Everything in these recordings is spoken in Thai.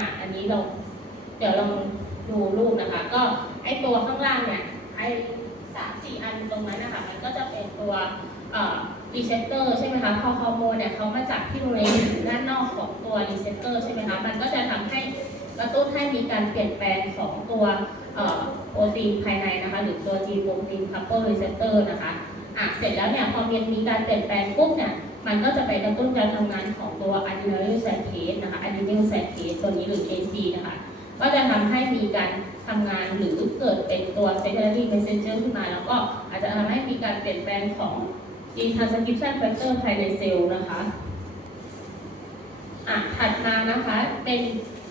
อะ อันนี้เราเดี๋ยวลองดูรูปนะคะ ก็ไอตัวข้างล่างเนี่ยไอสามสี่อันตรงนั้นนะคะมันก็จะเป็นตัวเอ่อรีเซพเตอร์ใช่ไหมคะพอฮอร์โมนเนี่ยเขามาจับที่บริเวณด้านนอกของตัวรีเซพเตอร์ใช่ไหมคะมันก็จะทำให้กระตุ้นให้มีการเปลี่ยนแปลงของตัวเอ่อโปรตีนภายในนะคะ หรือตัว G โปรตีน couple receptor นะคะอะเสร็จแล้วเนี่ยพอมันมีการเปลี่ยนแปลงปุ๊บเนี่ย มันก็จะไปกระตุ้นการทำงานของตัว adrenaline synthase นะคะ adrenaline synthase ตัวนี้หรือ AC นะคะก็จะทำให้มีการทำงานหรือเกิดเป็นตัว secondary messenger ขึ้นมา แล้วก็อาจจะทำให้มีการเปลี่ยนแปลงของ gene transcription factor ภายในเซลล์นะคะอะถัดมานะคะเป็น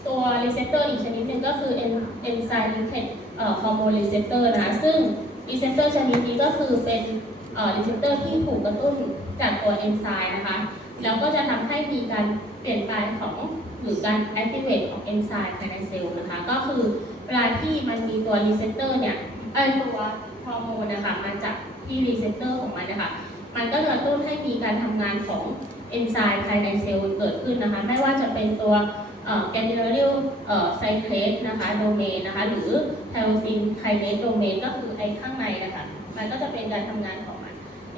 ตัว receptor อีกชนิดหนึ่งก็คือ en- enzyme linked เอ่อ hormone receptor นะซึ่ง receptor ชนิดนี้ก็คือเป็น เอ่อ receptor ที่ถูกกระตุ้นจากตัวเอนไซม์นะคะ แล้วก็จะทำให้มีการเปลี่ยนแปลงของหรือการ activate ของเอนไซม์ภายในเซลล์นะคะ ก็คือเวลาที่มันมีตัว receptor เนี่ยเอ้ยตัวฮอร์โมนนะคะมาจากที่ receptor ของมันนะคะ มันก็จะกระตุ้นให้มีการทำงานของเอนไซม์ภายในเซลล์เกิดขึ้นนะคะ ไม่ว่าจะเป็นตัวแกนเดอริลไซเคลสนะคะโดเมนนะคะ หรือไทโอซินไคเนสโดเมนก็คือไอข้างในนะคะ มันก็จะเป็นการทำงานของ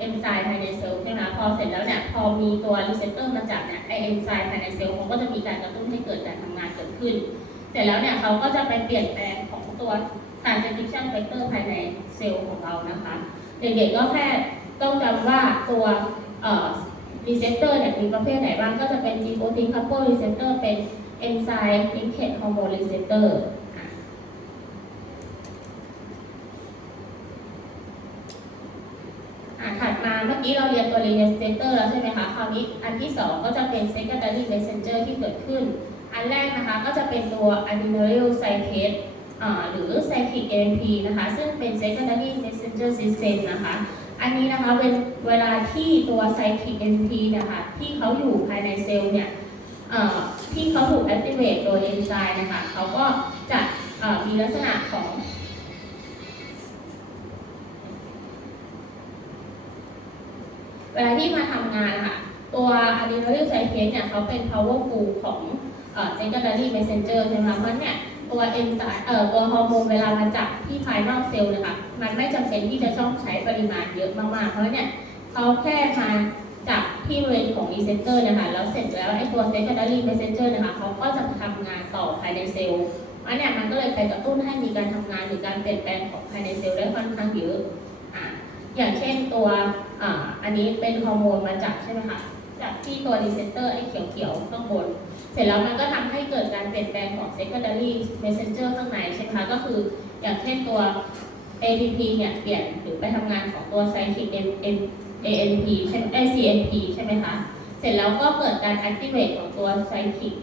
เอนไซม์ภายในเซลล์ใช่ไหมคะพอเสร็จแล้วเนี่ยพอมีตัวรีเซพเตอร์มาจับเนี่ยไอเอนไซม์ภายในเซลล์เขาก็จะมีการกระตุ้นให้เกิดการทำงานเกิดขึ้น เสร็จแล้วเนี่ยเขาก็จะไปเปลี่ยนแปลงของตัว transcription factor ภายในเซลล์ของเรานะคะเด็กๆก็แค่ต้องจำว่าตัวเอ่อรีเซพเตอร์เนี่ยมีประเภทไหนบ้างก็จะเป็น G protein couple receptor เป็น enzyme linked hormone receptor อะอะถัดมา เมื่อกี้เราเรียนตัว receptor แล้วใช่ไหมคะคราวนี้อันที่ 2 ก็จะเป็น secondary messenger ที่เกิดขึ้น อันแรกนะคะก็จะเป็นตัว adrenalyl cyclase หรือ cyclic AMP นะคะซึ่งเป็น secondary messenger system นะคะอันนี้นะคะเป็นเวลาที่ตัว cyclic AMP นะคะที่เขาอยู่ภายในเซลล์เนี่ยที่เขาถูก activate โดยเอนไซม์นะคะเขาก็จะมีลักษณะของ เว ลาที่มาทำงานค่ะ ตัว adrenalyl cyclase เนี่ยเขาเป็น powerful ของเอ่อ secondary messenger ใช่ไหมคะมันเนี่ยตัวเอนไซม์เอ่อตัวฮอร์โมนเวลามันจับที่ภายนอกเซลล์นะคะมันไม่จำเป็นที่จะต้องใช้ปริมาณเยอะมากๆ เพราะเนี่ยเขาแค่มาจับที่บริเวณของ receptor นะคะแล้วเสร็จแล้วไอ้ตัว secondary messenger นะคะเขาก็จะทำงานต่อภายในเซลล์เพราะฉะนั้นเนี่ยมันก็เลยไปกระตุ้นให้มีการทำงานหรือการเปลี่ยนแปลงของภายในเซลล์ได้ค่อนข้างเยอะอะอย่างเช่นตัว อันนี้เป็นฮอร์โมนมาจากใช่ไหมคะจากที่ตัวรีเซพเตอร์ไอ้เขียวๆข้างบน เสร็จแล้วมันก็ทำให้เกิดการเปลี่ยนแปลงของ secondary messenger ข้างในใช่ไหมคะก็คืออย่างเช่นตัว ATP เนี่ยเปลี่ยนหรือไปทำงานของตัว cyclic ANP ใช่ไหม CNP ใช่ไหมคะ เสร็จแล้วก็เกิดการ activate ของตัว cyclic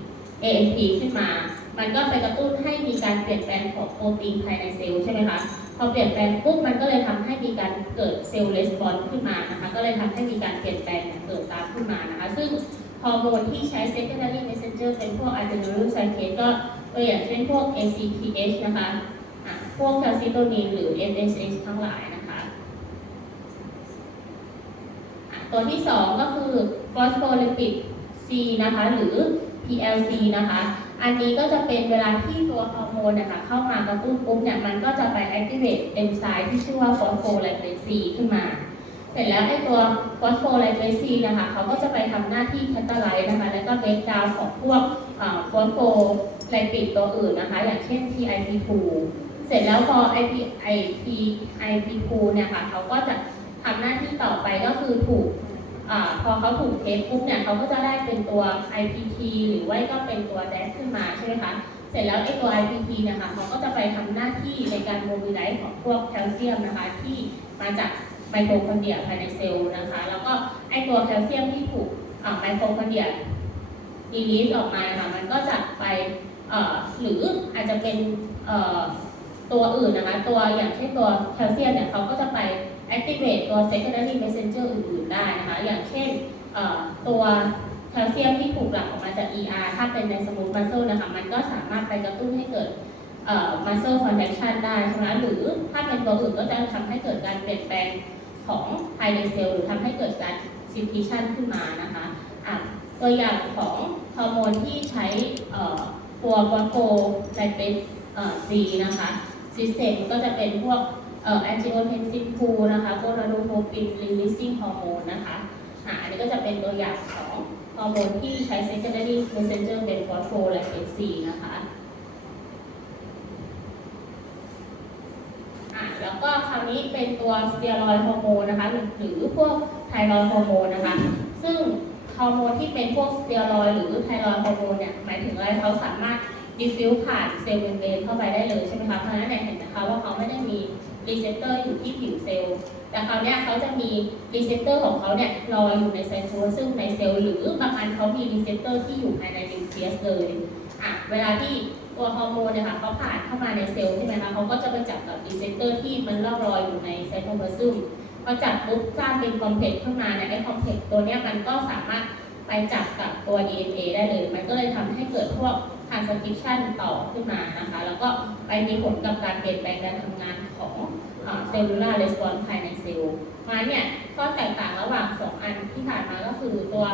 ANP ขึ้นมา มันก็ไปกระตุ้นให้มีการเปลี่ยนแปลงของโปรตีนภายในเซลล์ใช่ไหมคะพอเปลี่ยนแปลงปุ๊บมันก็เลยทำให้มีการเกิดเซลล์レスปอนขึ้นมานะคะ ก็เลยทำให้มีการเปลี่ยนแปลงเกิดตามขึ้นมานะคะ ซึ่งฮอร์โมนที่ใช้ secondary messenger เป็นพวก adrenaline cyclase ก็ตัวอย่างเช่นพวก ACTH นะคะพวกคาซิโตนินหรือ MSH ทั้งหลายนะคะ ตัวที่สองก็คือ phospholipid C นะคะ หรือ PLC นะคะ อันนี้ก็จะเป็นเวลาที่ตัวฮอร์โมนนะคะเข้ามากระตุ้นปุ๊บเนี่ยมันก็จะไป activate เอนไซม์ที่ชื่อว่า phospholipase C ขึ้นมา เสร็จแล้วไอ้ตัว phospholipase C นะคะเขาก็จะไปทำหน้าที่ catalyze นะคะแล้วก็ break down ของพวกฟอ่า phospholipid ตัวอื่นนะคะ อย่างเช่น PIP2 เสร็จแล้วพอ IP IP IP2 เนี่ยค่ะเขาก็จะทำหน้าที่ต่อไปก็คือถูก อพอเขาถูกเทสปุ๊บเนี่ยเขาก็จะได้เป็นตัว IPT หรือว่าก็เป็นตัว DAS ขึ้นมาใช่ไหมคะ เสร็จแล้วไอ้ตัว IPT เนะคะเขาก็จะไปทำหน้าที่ในการโมบิลไลซ์ของพวกแคลเซียมนะคะ ที่มาจากไมโครคอนเดรียภายในเซลล์นะคะ แล้วก็ไอ้ตัวแคลเซียมที่ถูกไมโครคอนเดรียรีลีสออกมาค่ะมันก็จะไปหรืออาจจะเป็นตัวอื่นนะคะ ตัวอย่างเช่นตัวแคลเซียมเนี่ยเขาก็จะไป activate ตัว secondary messenger อื่นๆได้นะคะ อย่างเช่นตัวแคลเซียมที่ถูกหลั่งออกมาจาก ER ถ้าเป็นในสมูทมัสเซลนะคะ มันก็สามารถไปกระตุ้นให้เกิดเอ่อ muscle contraction ได้ใช่ไหมหรือถ้าเป็นตัวอื่นก็จะทำให้เกิดการเปลี่ยนแปลงของภายในเซลล์หรือทำให้เกิดการ secretion ขึ้นมานะคะะตัวอย่างของฮอร์โมนที่ใช้ตัวฟอสโฟไลเปสซีนะคะซิสเตมก็จะเป็นพวก แอนจิโอเทนซินพูนะคะโกนาโดโทปินลิลิซิ่งฮอร์โมนนะคะอ่าอันนี้ก็จะเป็นตัวอย่างของฮอร์โมนที่ใช้ secondary messenger เป็นฟอสโฟไลเปสซีนะคะอะแล้วก็คราวนี้เป็นตัวสเตียรอยฮอร์โมนนะคะหรือพวกไทรอยฮอร์โมนนะคะ ซึ่งฮอร์โมนที่เป็นพวกสเตียรอยหรือไทรอยฮอร์โมนเนี่ยหมายถึงอะไรเขาสามารถดิฟฟิวผ่านเซลล์เมมเบรนเข้าไปได้เลยใช่ไหมคะเพราะฉะนั้นเนี่ยเห็นนะคะว่าเขาไม่ได้มี รีเซพเตอร์อยู่ที่ผิวเซลล์ แต่คราวนี้เขาจะมีรีเซพเตอร์ของเขาเนี่ยลอยอยู่ในไซโตซึ่งในเซลล์หรือบางอันเขามีรีเซพเตอร์ที่อยู่ภายในนิวเคลียสเลยอะเวลาที่ตัวฮอร์โมนเนี่ยค่ะเขาผ่านเข้ามาในเซลล์ใช่ไหมคะเขาก็จะไปจับกับรีเซพเตอร์ที่มันล่องลอยอยู่ในไซโตพลาซึมพอจับปุ๊บสร้างเป็นคอมเพล็กซ์ขึ้นมาเนี่ยไอ้คอมเพล็กซ์ตัวเนี้ยมันก็สามารถไปจับกับตัว DNA ได้เลย มันก็เลยทำให้เกิดพวก transcription ต่อขึ้นมานะคะ แล้วก็ไปมีผลกับการเปลี่ยนแปลงการทำงานของ เซลลูลาร์เรสปอนส์ภายในเซลล์เพราเนี่ยข้อแตกต่างระหว่าง 2 อันที่ผ่านมาก็คือตัว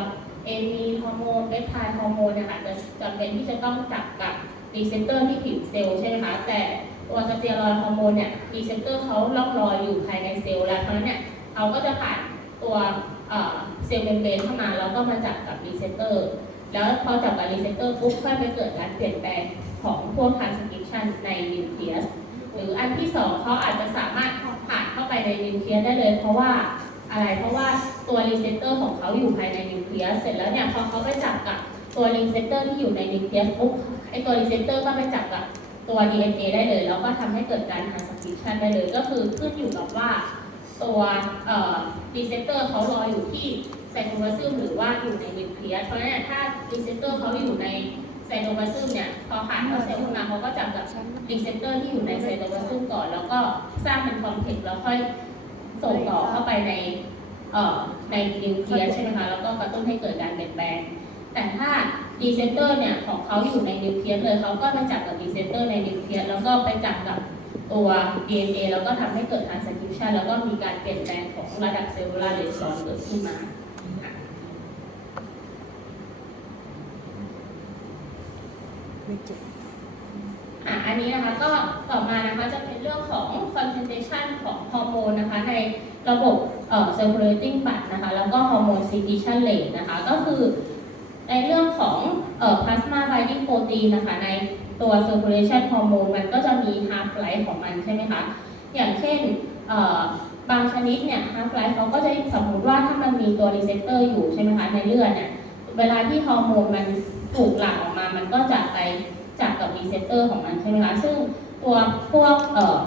AV ฮอร์โมนเปปไทด์ฮอร์โมนนะคะจะจำเป็นที่จะต้องจับกับรีเซพเตอร์ที่ผิวเซลล์ใช่ไหมคะ แต่ตัวสเตียรอยฮอร์โมนเนี่ยรีเซพเตอร์เขาล่องลอยอยู่ภายในเซลล์แล้วเพราะนั้นเนี่ยเขาก็จะผ่านตัวเซลล์เมมเบรนเข้ามาแล้วก็มาจับกับรีเซพเตอร์ แล้วพอจับกับรีเซพเตอร์ปุ๊บค่อยไปเกิดการเปลี่ยนแปลงของพวก transcription ในนิวเคลียส หรืออันที่สองเขาอาจจะสามารถผ่านเข้าไปในนิวเคลียสได้เลย เพราะว่าอะไรเพราะว่าตัวรีเซพเตอร์ของเขาอยู่ภายในนิวเคลียสเสร็จแล้วเนี่ยพอเขาไปจับกับตัวรีเซพเตอร์ที่อยู่ในนิวเคลียสปุ๊บไอตัวรีเซพเตอร์ก็ไปจับกับตัว DNA ได้เลย แล้วก็ทำให้เกิดการ transcription ได้เลย ก็คือขึ้นอยู่กับว่าตัวรีเซพเตอร์เขารออยู่ที่ไซโตพลาซึมหรือว่าอยู่ในนิวเคลียสเพราะฉะนั้นเนยถ้ารีเซพเตอร์เขาอยู่ใน ไซโตพลาซึมเนี่ยพอผ่านเข้าเซลล์ขึ้นมาเขาก็จับกับรีเซพเตอร์ที่อยู่ในไซโตพลาซึมก่อน แล้วก็สร้างเป็นคอมเพล็กซ์แล้วค่อยส่งต่อเข้าไปในเอ่อในนิวเคลียสใช่ไหมคะแล้วก็กระตุ้นให้เกิดการเปลี่ยนแปลง แต่ถ้ารีเซพเตอร์เนี่ยของเขาอยู่ในนิวเคลียสเลยเขาก็ไปจับกับรีเซพเตอร์ในนิวเคลียสแล้วก็ไปจับกับตัว DNA แล้วก็ทำให้เกิด transcription แล้วก็มีการเปลี่ยนแปลงของระดับเซลลูลาร์เรสปอนเกิดขึ้นมาค่ะ ไม่ เจ็บอะอันนี้นะคะก็ต่อมานะคะจะเป็นเรื่องของ concentration ของฮอร์โมนนะคะในระบบเอ่อ circulating blood นะคะแล้วก็ฮอร์โมน secretion rate นะคะก็คือในเรื่องของเอ่อ plasma binding protein นะคะในตัว circulation hormone มันก็จะมี half life ของมันใช่ไหมคะ อย่างเช่นบางชนิดเนี่ย half life เขาก็จะสมมติว่าถ้ามันมีตัว receptor อยู่ใช่ไหมคะในเลือดเนี่ย เวลาที่ฮอร์โมนมันถูกหลั่งออกมา มันก็จะไปจับกับรีเซพเตอร์ของมันใช่ไหมคะซึ่งตัวพวกเอ่อ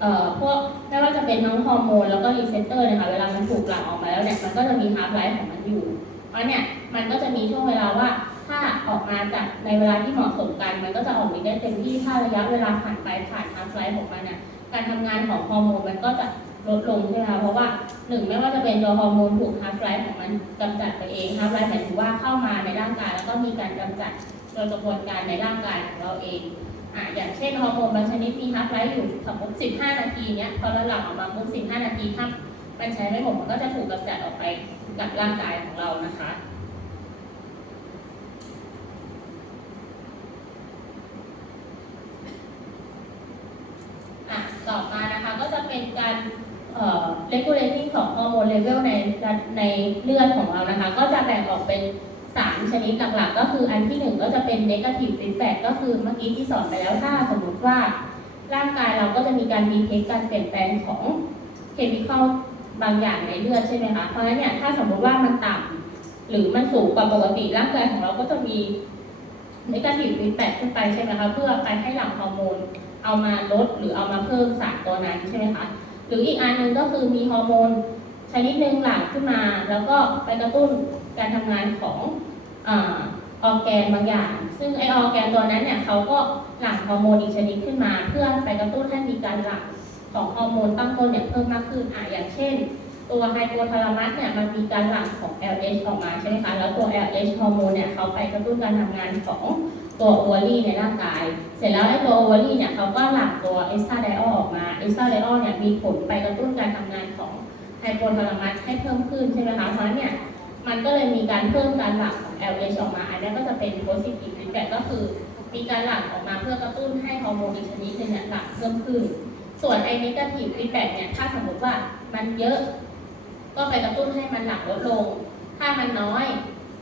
เอ่อพวกไม่ว่าจะเป็นทั้งฮอร์โมนแล้วก็รีเซพเตอร์นะคะเวลามันถูกหลั่งออกมาแล้วเนี่ยมันก็จะมีฮาร์ฟไลฟ์ของมันอยู่เพราะเนี่ยมันก็จะมีช่วงเวลาว่าถ้าออกมาจากในเวลาที่เหมาะสมกัน มันก็จะออกมาได้เต็มที่ถ้าระยะเวลาผ่านไปผ่านฮาร์ฟไลฟ์ของมันเนี่ยการทำงานของฮอร์โมนมันก็จะ ลดลงใช่ไหมคะเพราะว่าหนึ่งไม่ว่าจะเป็นตัวฮอร์โมนถูกฮาร์ฟไลฟ์ของมันกำจัดไปเองฮาร์ฟไลฟ์หมายถึงว่าเข้ามาในร่างกายแล้วก็มีการกำจัดโดยกระบวนการในร่างกายของเราเองอะอย่างเช่นฮอร์โมนบางชนิดมีฮาร์ฟไลฟ์อยู่สมมติ15 นาทีเนี้ยพอเราหลั่งออกมาปุ๊บ15 นาทีถ้ามันใช้ไม่หมดมันก็จะถูกกำจัดออกไปกับร่างกายของเรานะคะ ต่อมานะคะก็จะเป็นการเอ่อ regulating ของฮอร์โมนเลเวลในในเลือดของเรานะคะ ก็จะแบ่งออกเป็นสามชนิดหลักๆ ก็คืออันที่หนึ่งก็จะเป็น negative feedback ก็คือเมื่อกี้ที่สอนไปแล้วถ้าสมมติว่า ร่างกายเราก็จะมีการดีเทคการเปลี่ยนแปลงของเคมีคอลบางอย่างในเลือดใช่ไหมคะ เพราะฉะนั้นเนี่ยถ้าสมมติว่ามันต่ำหรือมันสูงกว่าปกติร่างกายของเราก็จะมี negative feedback ขึ้นไปใช่ไหมคะเพื่อไปให้หลั่งฮอร์โมน เอามาลดหรือเอามาเพิ่มสารตัวนั้นใช่ไหมคะ หรืออีกอันหนึ่งก็คือมีฮอร์โมนชนิดหนึ่งหลั่งขึ้นมา แล้วก็ไปกระตุ้นการทำงานของออร์แกนบางอย่าง ซึ่งไอออร์แกนตัวนั้นเนี่ยเขาก็หลั่งฮอร์โมนอีกชนิดขึ้นมา เพื่อไปกระตุ้นให้มีการหลั่งของฮอร์โมนตั้งต้นเนี่ยเพิ่มมากขึ้นอะอย่างเช่น ตัวไฮโปทาลามัสเนี่ยมันมีการหลั่งของ LH ออกมาใช่ไหมคะ แล้วตัว LH ฮอร์โมนเนี่ยเขาไปกระตุ้นการทำงานของ ตัวโอวารีในร่างกาย เสร็จแล้วไอ้ตัวโอวารีเนี่ยเขาก็หลั่งตัวเอสตาไดออลออกมาเอสตาไดออลเนี่ยมีผลไปกระตุ้นการทำงานของไฮโปทาลามัสให้เพิ่มขึ้นใช่ไหมคะเพราะฉะนั้นเนี่ยมันก็เลยมีการเพิ่มการหลั่งของ LH ออกมา อันนี้ก็จะเป็น positive feedback ก็คือ มีการหลั่งออกมาเพื่อกระตุ้นให้ฮอร์โมนอีกชนิดหนึงเนี่ยหลั่งเพิ่มขึ้น ส่วนไอ้ negative feedback เนี่ยถ้าสมมติว่ามันเยอะ ก็ไปกระตุ้นให้มันหลั่งลดลง ถ้ามันน้อย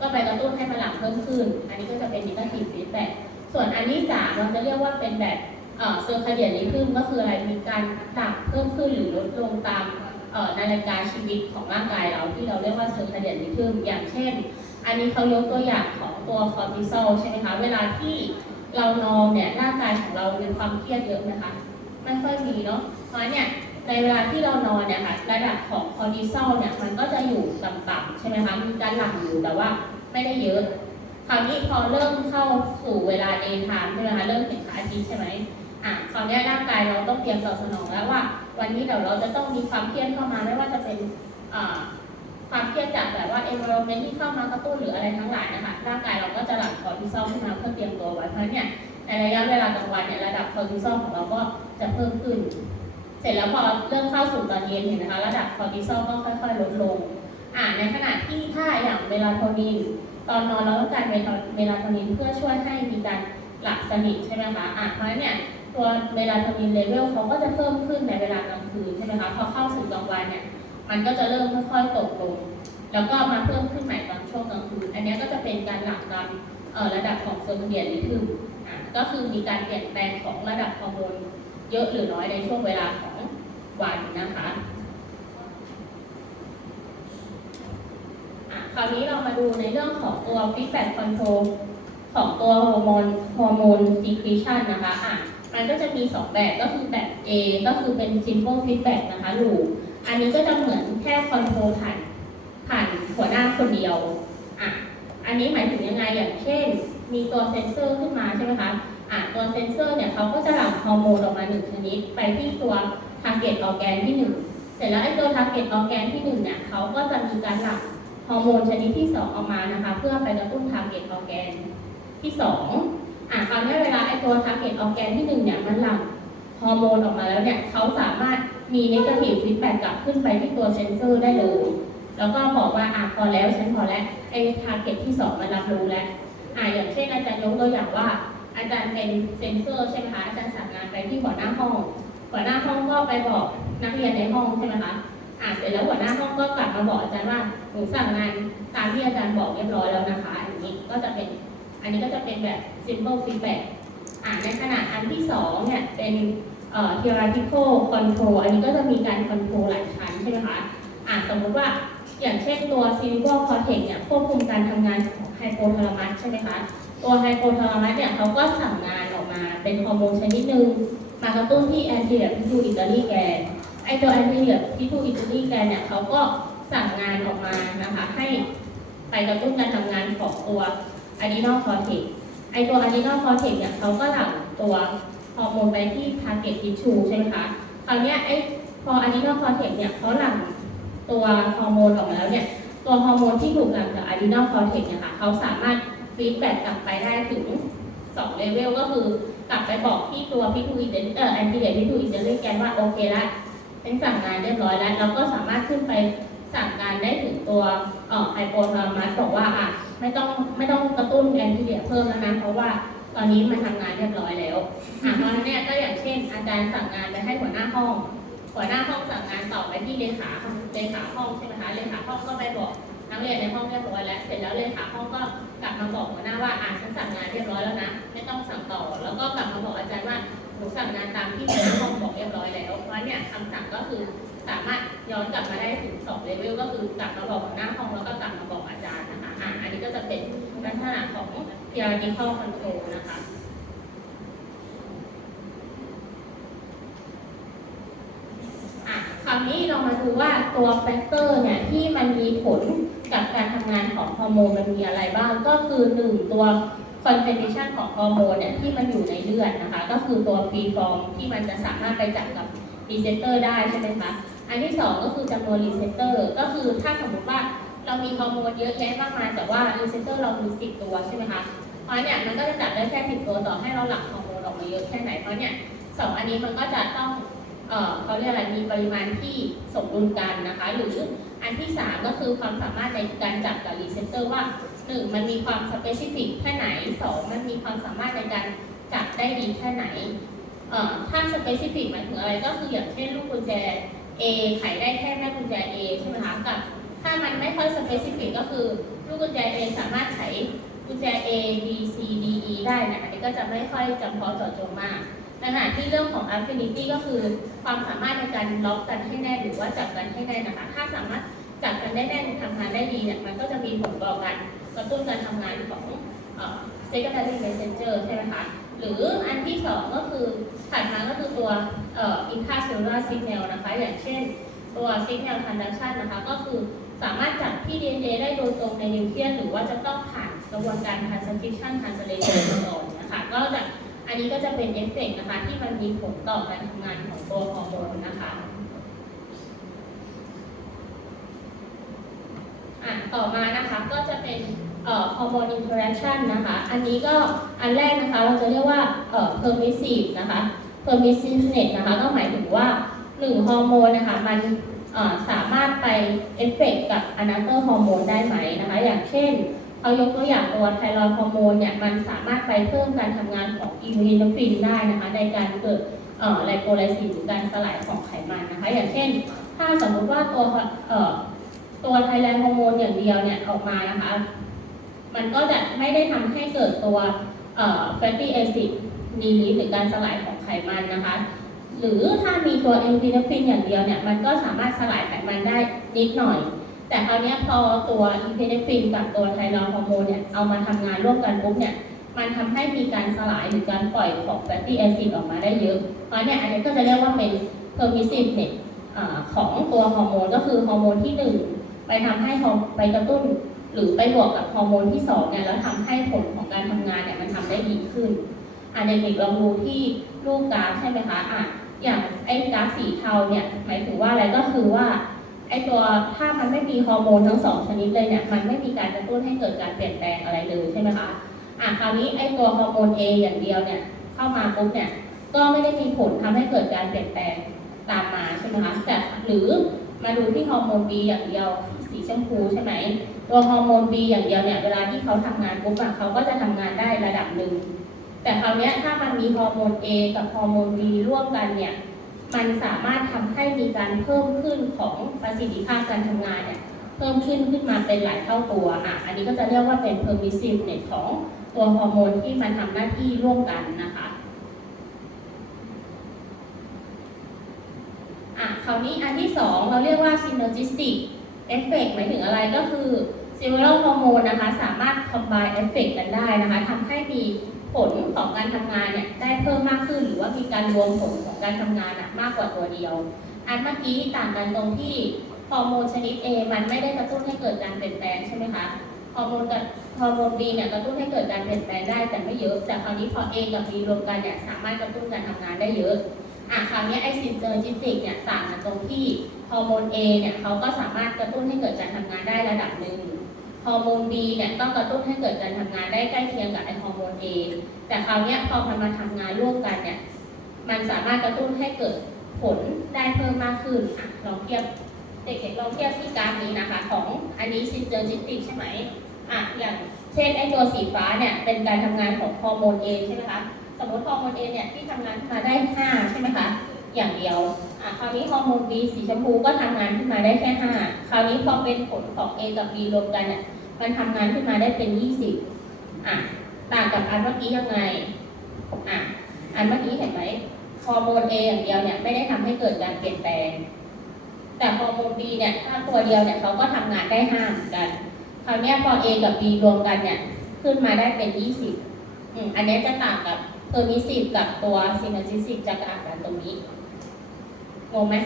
ก็ไปกระตุ้นให้มันหลั่งเพิ่มขึ้น อันนี้ก็จะเป็น negative feedback ส่วนอันที่สามเราจะเรียกว่าเป็นแบบเอ่อ circadian rhythm ก็คืออะไรมีการหลั่งเพิ่มขึ้นหรือลดลงตามเอ่อนาฬิกาชีวิตของร่างกายเราที่เราเรียกว่า circadian rhythm อย่างเช่น อันนี้เขายกตัวอย่างของตัวคอร์ติซอลใช่ไหมคะเวลาที่เรานอนเนี่ยร่างกายของเรามีความเครียดเยอะนะคะไม่ค่อยมีเนาะเพราะเนี่ย ในเวลาที่เรานอนเนี่ยค่ะระดับของคอร์ติซอลเนี่ยมันก็จะอยู่ต่ำๆใช่ไหมคะมีการหลั่งอยู่แต่ว่าไม่ได้เยอะคราวนี้พอเริ่มเข้าสู่เวลาเดย์ไทม์ใช่ไหมคะเริ่มเห็นพระอาทิตย์ใช่ไหมอะคราวนี้ร่างกายเราต้องเตรียมตอบสนองแล้วว่า วันนี้เดี๋ยวเราจะต้องมีความเครียดเข้ามาไม่ว่าจะเป็นความเครียดจากแบบว่า environment ที่เข้ามากระตุ้นหรืออะไรทั้งหลายนะคะร่างกายเราก็จะหลั่งคอร์ติซอลขึ้นมาเพื่อเตรียมตัวไว้เพราะเนี่ยในระยะเวลากลางวันเนี่ยระดับคอร์ติซอลของเราก็จะเพิ่มขึ้น เสร็จแล้วพอเริ่มเข้าสู่ตอนเย็นเห็นนะคะระดับคอร์ติซอลก็ค่อย ๆ ลดลงอ่าในขณะที่ถ้าอย่างเมลาโทนิน ตอนนอนเราต้องการเมลาเมลาโทนินเพื่อช่วยให้มีการหลับสนิทใช่ไหมคะอ่าเพราะนั้นเนี่ยตัวเมลาโทนินเลเวลเขาก็จะเพิ่มขึ้นในเวลากลางคืนใช่ไหมคะพอเข้าสู่กลางวันเนี่ยมันก็จะเริ่มค่อยๆตกลง แล้วก็มาเพิ่มขึ้นใหม่ตอนช่วงกลางคืน อันนี้ก็จะเป็นการหลักตามเอ่อระดับของโซเดียนลิทึมอะก็คือมีการเปลี่ยนแปลงของระดับฮอร์โมนเยอะหรือน้อยในช่วงเวลาของ วันนะคะคราวนี้เรามาดูในเรื่องของตัว feedback control ของตัวฮอร์โมนฮอร์โมน secretion นะคะอะมันก็จะมี 2 แบบก็คือแบบ A ก็คือเป็น simple feedback นะคะ loop อันนี้ก็จะเหมือนแค่คอนโทรลผ่านผ่านหัวหน้าคนเดียวอะอันนี้หมายถึงยังไงอย่างเช่น มีตัวเซนเซอร์ขึ้นมาใช่ไหมคะอะตัวเซนเซอร์เนี่ยเขาก็จะหลั่งฮอร์โมนออกมาหนึ่งชนิด ไปที่ตัว target organ ที่หนึ่งเสร็จแล้วไอ้ตัว target organ ที่หนึ่งเนี่ยเขาก็จะมีการหลั่งฮอร์โมนชนิดที่สองออกมานะคะ เพื่อไปกระตุ้น target organ ที่สองอะคราวนี้เวลาไอ้ตัว target organ ที่หนึ่งเนี่ยมันหลั่งฮอร์โมนออกมาแล้วเนี่ยเขาสามารถมี negative feedback กลับขึ้นไปที่ตัวเซนเซอร์ได้เลย แล้วก็บอกว่าอะพอแล้วฉันพอแล้วไอ้ target ที่สองมันรับรู้แล้วอะอย่างเช่นอาจารย์ยกตัวอย่างว่าอาจารย์เป็นเซนเซอร์ใช่ไหมคะอาจารย์สั่งงานไปที่หัวหน้าห้อง หัวหน้าห้อง ก็ไปบอกนักเรียนในห้องใช่ไหมคะอะเสร็จแล้วหัวหน้าห้องก็กลับมาบอกอาจารย์ว่าหนูสั่งงานตามที่อาจารย์บอกเรียบร้อยแล้วนะคะ อันนี้ก็จะเป็นอันนี้ก็จะเป็นแบบ simple feedback อ่าในขณะอันที่สองเนี่ยเป็นเอ่อ hierarchical control อันนี้ก็จะมีการ control หลายชั้นใช่ไหมคะอ่านสมมติว่าอย่างเช่นตัว cerebral cortex เนี่ยควบคุมการทำงานของ hypothalamus ใช่ไหมคะตัว hypothalamus เนี่ยเขาก็สั่งงานออกมาเป็นฮอร์โมนชนิดหนึ่ง มากระตุ้นที่ anterior pituitary gland ไอตัว anterior pituitary gland เนี่ยเขาก็สั่งงานออกมานะคะให้ไปกระตุ้นการทำงานของตัว adrenal cortex ไอตัว adrenal cortex เนี่ยเขาก็หลั่งตัวฮอร์โมนไปที่ target tissue ใช่ไหมคะคราวเนี้ยไอพอ adrenal cortex เนี่ยเขาหลั่งตัวฮอร์โมนออกมาแล้วเนี่ยตัวฮอร์โมนที่ถูกหลั่งจาก adrenal cortex เนี่ยค่ะเขาสามารถฟีดแบ็กกลับไปได้ถึง2เลเวลก็คือ กลับไปบอกที่ตัวพิทูอิเดนเอ่อ anterior pituitary gland ว่าโอเคละเป็นสั่งงานเรียบร้อยแล้วแล้วก็สามารถขึ้นไปสั่งงานได้ถึงตัวเออไฮโปทาลามัสบอกว่าอะไม่ต้องไม่ต้องกระตุ้นแอนติเดียเพิ่มแล้วนะเพราะว่าตอนนี้มันทำงานเรียบร้อยแล้วอะเราะฉะนั้นเนี่ยก็อย่างเช่น อาจารย์สั่งงานไปให้หัวหน้าห้อง หัวหน้าห้องสั่งงานต่อไปที่เลขาเลขาห้องใช่ไหมคะเลขาห้องก็ไปบอก นักเรียนในห้องเรียบร้อยแล้ว เสร็จแล้วเลขาห้องก็กลับมาบอกหัวหน้าว่าอะฉันสั่งงานเรียบร้อยแล้วนะ ไม่ต้องสั่งต่อ แล้วก็กลับมาบอกอาจารย์ว่าหนูสั่งงานตามที่หัวหน้าห้องบอกเรียบร้อยแล้ว เพราะเนี่ยคำสั่งก็คือสามารถย้อนกลับมาได้ถึงสองเลเวลก็คือกลับมาบอกหัวหน้าห้องแล้วก็กลับมาบอกอาจารย์นะคะอะอันนี้ก็จะเป็นลักษณะของ hierarchical control นะคะอะคราวนี้เรามาดูว่าตัวแฟกเตอร์เนี่ยที่มันมีผล กับการทำงานของฮอร์โมนมันมีอะไรบ้าง ก็คือหนึ่งตัว concentration ของฮอร์โมนเนี่ยที่มันอยู่ในเลือดนะคะ ก็คือตัว free form ที่มันจะสามารถไปจับกับ receptor ได้ใช่ไหมคะอันที่สองก็คือจำนวน receptor ก็คือถ้าสมมติว่าเรามีฮอร์โมนเยอะแยะมากมายแต่ว่า receptor เรามีสิบตัวใช่ไหมคะเพราะเนี่ยมันก็จะจับได้แค่สิบตัวต่อให้เราหลั่งฮอร์โมนออกมาเยอะแค่ไหนเพราะเนี่ยสองอันนี้มันก็จะต้องเอ่อเขาเรียกอะไรมีปริมาณที่สมดุลกันนะคะ หรือ อันที่สามก็คือความสามารถในการจับกับรีเซพเตอร์ว่าหนึ่งมันมีความสเปซิฟิกแค่ไหนสองมันมีความสามารถในการจับได้ดีแค่ไหนเอ่อถ้าสเปซิฟิกหมายถึงอะไรก็คืออย่างเช่นลูกกุญแจ A ไขได้แค่แม่กุญแจ A ใช่ไหมคะกับถ้ามันไม่ค่อยสเปซิฟิกก็คือลูกกุญแจ A สามารถไขกุญแจ A B C D E ได้นยอันนี้ก็จะไม่ค่อยจำเพาะเจาะจงมาก ในขณะที่เรื่องของ affinity ก็คือความสามารถในการล็อกกันให้แน่นหรือว่าจับกันให้แน่นนะคะ ถ้าสามารถจับกันได้แน่นทำงานได้ดีเนี่ยมันก็จะมีผลต่อการกระตุ้นการทำงานของเอ่อ secondary messenger ใช่ไหมคะ หรืออันที่สองก็คือถัดมาก็คือตัวอ่อ intracellular signal นะคะ อย่างเช่นตัว signal transduction นะคะ ก็คือสามารถจับที่ DNA ได้โดยตรงในนิวเคลียสหรือว่าจะต้องผ่านกระบวนการ transcription translation ก่อนนะคะ ก็จะ อันนี้ก็จะเป็นเอฟเฟกต์นะคะที่มันมีผลต่อการทำงานของตัวฮอร์โมนนะคะอะต่อมานะคะก็จะเป็นเอ่อฮอร์โมนอินเทอร์แอคชันนะคะ อันนี้ก็อันแรกนะคะเราจะเรียกว่าเอ่อ permissive นะคะ permissiveness นะคะก็หมายถึงว่าหนึ่งฮอร์โมนนะคะมันเอ่อสามารถไปเอฟเฟกกับ another ฮอร์โมนได้ไหมนะคะ อย่างเช่น เขายกตัวอย่างตัวไทรอยฮอร์โมนเนี่ยมันสามารถไปเพิ่มการทำงานของอิมูโนฟินได้นะคะในการเกิดไลโคไลซิสหรือการสลายของไขมันนะคะอย่างเช่น ถ้าสมมุติว่าตัวตัวไทแลนด์ฮอร์โมนอย่างเดียวเนี่ยออกมานะคะมันก็จะไม่ได้ทำให้เกิดตัวแฟตตี้แอซิดนีลีหรือการสลายของไขมันนะคะหรือถ้ามีตัวเอนตินฟินอย่างเดียวเนี่ยมันก็สามารถสลายไขมันได้นิดหน่อย แต่คราวนี้พอตัวอินเทนฟินกับตัวไทรอยฮอร์โมนเนี่ยเอามาทำงานร่วมกันปุ๊บเนี่ยมันทำให้มีการสลายหรือการปล่อยของแฟตตี้แอซิดออกมาได้เยอะ เพราะเนี่ยอันนี้ก็จะเรียกว่าเป็น permissive เนี่ยของตัวฮอร์โมนก็คือฮอร์โมนที่หนึ่งไปทำให้ไปกระตุ้น หรือไปบวกกับฮอร์โมนที่สองเนี่ยแล้วทำให้ผลของการทำงานเนี่ยมันทำได้ดีขึ้นอะเด็กๆลองดูที่รูปกราฟใช่ไหมคะอะอย่างไอ้กราฟสีเทาเนี่ยหมายถึงว่าอะไรก็คือว่า อ้ตัวถ้ามันไม่มีฮอร์โมนทั้งสองชนิดเลยเนี่ยมันไม่มีการกระตุ้นให้เกิดการเปลี่ยนแปลงอะไรเลยใช่ไหมคะอะคราวนี้ไอ้ตัวฮอร์โมน A อย่างเดียวเนี่ยเข้ามาปุ๊บเนี่ยก็ไม่ได้มีผลทำให้เกิดการเปลี่ยนแปลงตามมาใช่ไหมคะแต่หรือมาดูที่ฮอร์โมน B อย่างเดียวสีชมพูใช่ไหมตัวฮอร์โมน B อย่างเดียวเนี่ยเวลาที่เขาทำงานปุ๊บเขาก็จะทำงานได้ระดับหนึ่งแต่คราวนี้ถ้ามันมีฮอร์โมน A กับฮอร์โมน B ร่วมกันเนี่ย มันสามารถทำให้มีการเพิ่มขึ้นของประสิทธิภาพการทำงานเนี่ยเพิ่มขึ้นขึ้นมาเป็นหลายเท่าตัวอะอันนี้ก็จะเรียกว่าเป็น permissive เนี่ยของตัวฮอร์โมนที่มันทำหน้าที่ร่วมกันนะคะอะคราวนี้อันที่สองเราเรียกว่า synergistic effect หมายถึงอะไรก็คือ similar hormone นะคะสามารถ combine effect กันได้นะคะทำให้มี ผลของการทำงานเนี่ยได้เพิ่มมากขึ้น หรือว่ามีการรวมผลของการทำงานมากกว่าตัวเดียว อันเมื่อกี้ต่างกันตรงที่ฮอร์โมนชนิด A มันไม่ได้กระตุ้นให้เกิดการเปลี่ยนแปลงใช่ไหมคะฮอร์โมนกับฮอร์โมน B เนี่ยกระตุ้นให้เกิดการเปลี่ยนแปลงได้แต่ไม่เยอะแต่คราวนี้พอ A กับ B รวมกันเนี่ยสามารถกระตุ้นการทำงานได้เยอะอะคราวนี้ไอซินเจอร์จิติกเนี่ยต่างกันตรงที่ฮอร์โมน A เนี่ยเขาก็สามารถกระตุ้นให้เกิดการทำงานได้ระดับหนึ่ง ฮอร์โมน B เนี่ยต้องกระตุ้นให้เกิดการทำงานได้ใกล้เคียงกับไอฮอร์โมน A แต่คราวนี้พอมันมาทำงานร่วมกันเนี่ยมันสามารถกระตุ้นให้เกิดผลได้เพิ่มมากขึ้นอะลองเทียบเด็กๆลองเทียบที่กราฟนี้นะคะ ของอันนี้ซินเจอร์จิติกใช่ไหมอะอย่างเช่นไอตัวสีฟ้าเนี่ยเป็นการทำงานของฮอร์โมน A ใช่ไหมคะสมมติฮอร์โมน A เนี่ยที่ทำงานขึ้นมาได้ 5 ใช่ไหมคะอย่างเดียว อะคราวนี้ฮอร์โมน B สีชมพูก็ทำงานขึ้นมาได้แค่ 5 คราวนี้พอเป็นผลของ A กับ B รวมกันเนี่ยมันทำงานขึ้นมาได้เป็น 20 อะ ต่างกับอันเมื่อกี้ยังไง อะ อันเมื่อกี้เห็นไหมฮอร์โมน A อย่างเดียวเนี่ยไม่ได้ทำให้เกิดการเปลี่ยนแปลง แต่ฮอร์โมน B เนี่ยถ้าตัวเดียวเนี่ยเขาก็ทำงานได้5เหมือนกัน คราวนี้พอ A กับ B รวมกันเนี่ยขึ้นมาได้เป็น 20 อืม อันนี้จะต่างกับ permissive กับตัว synergistic จะต่างกันตรงนี้ งงไหม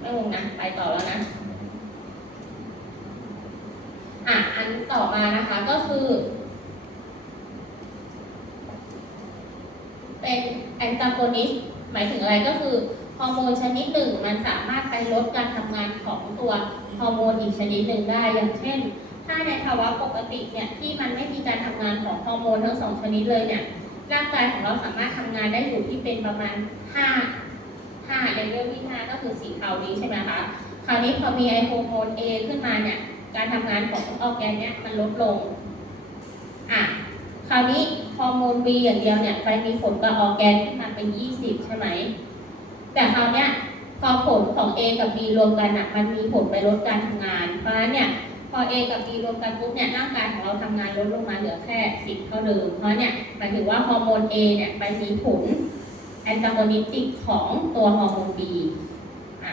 ไม่งงนะ ไปต่อแล้วนะ อะ อันต่อมานะคะก็คือ เป็น antagonist หมายถึงอะไรก็คือฮอร์โมนชนิดหนึ่งมันสามารถไปลดการทำงานของตัวฮอร์โมนอีกชนิดหนึ่งได้ อย่างเช่น ถ้าในภาวะปกติเนี่ยที่มันไม่มีการทำงานของฮอร์โมนทั้งสองชนิดเลยเนี่ยร่างกายของเราสามารถทำงานได้อยู่ที่เป็นประมาณ5 5เลเวลที่ 5 ก็คือสีเทานี้ใช่ไหมคะ คราวนี้พอมีไอโฮโมน A ขึ้นมาเนี่ย การทำงานของออร์แกนเนี่ยมันลดลง อะ คราวนี้ฮอร์โมน B อย่างเดียวเนี่ยไปมีผลกับออร์แกนขึ้นมาเป็น 20 ใช่ไหม แต่คราวเนี้ยพอผลของ A กับ B รวมกันอะมันมีผลไปลดการทำงาน เพราะฉะนั้นเนี่ยพอ A กับ B รวมกันปุ๊บเนี่ยร่างกายของเราทำงานลดลงมาเหลือแค่ 10 เท่าเดิม เพราะเนี่ยหมายถึงว่าฮอร์โมน A เนี่ยไปมีผล นตาโกนิสติกของตัวฮอร์โมน B อะ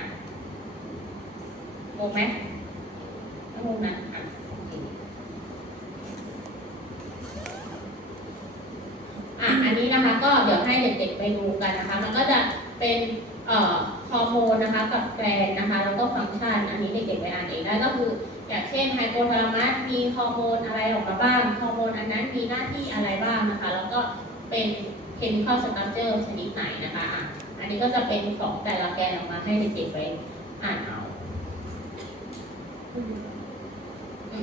งงไหมงงนะอะอะอันนี้นะคะก็เดี๋ยวให้เด็กๆไปดูกันนะคะ มันก็จะเป็นฮอร์โมนนะคะกับแกลนนะคะ แล้วก็ฟังก์ชัน อันนี้เด็กๆไปอ่านเองได้ก็คือ อย่างเช่นไฮโปทาลามัสมีฮอร์โมนอะไรออกมาบ้างฮอร์โมนอันนั้นมีหน้าที่อะไรบ้างนะคะ แล้วก็เป็น เคมีคอลสตรัคเจอร์ชนิดไหนนะคะอะอันนี้ก็จะเป็นของแต่ละแกนออกมาให้เด็กๆไปอ่านเอา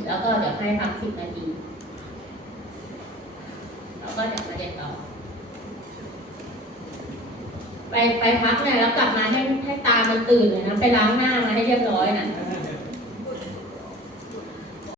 แล้วก็เดี๋ยวให้พักสิบนาทีแล้วก็เดี๋ยวมาเรียนต่อ ไปไปพักเนี่ยแล้วกลับมาให้ให้ตามันตื่นเลยนะ ไปล้างหน้ามาให้เรียบร้อยนะอ่า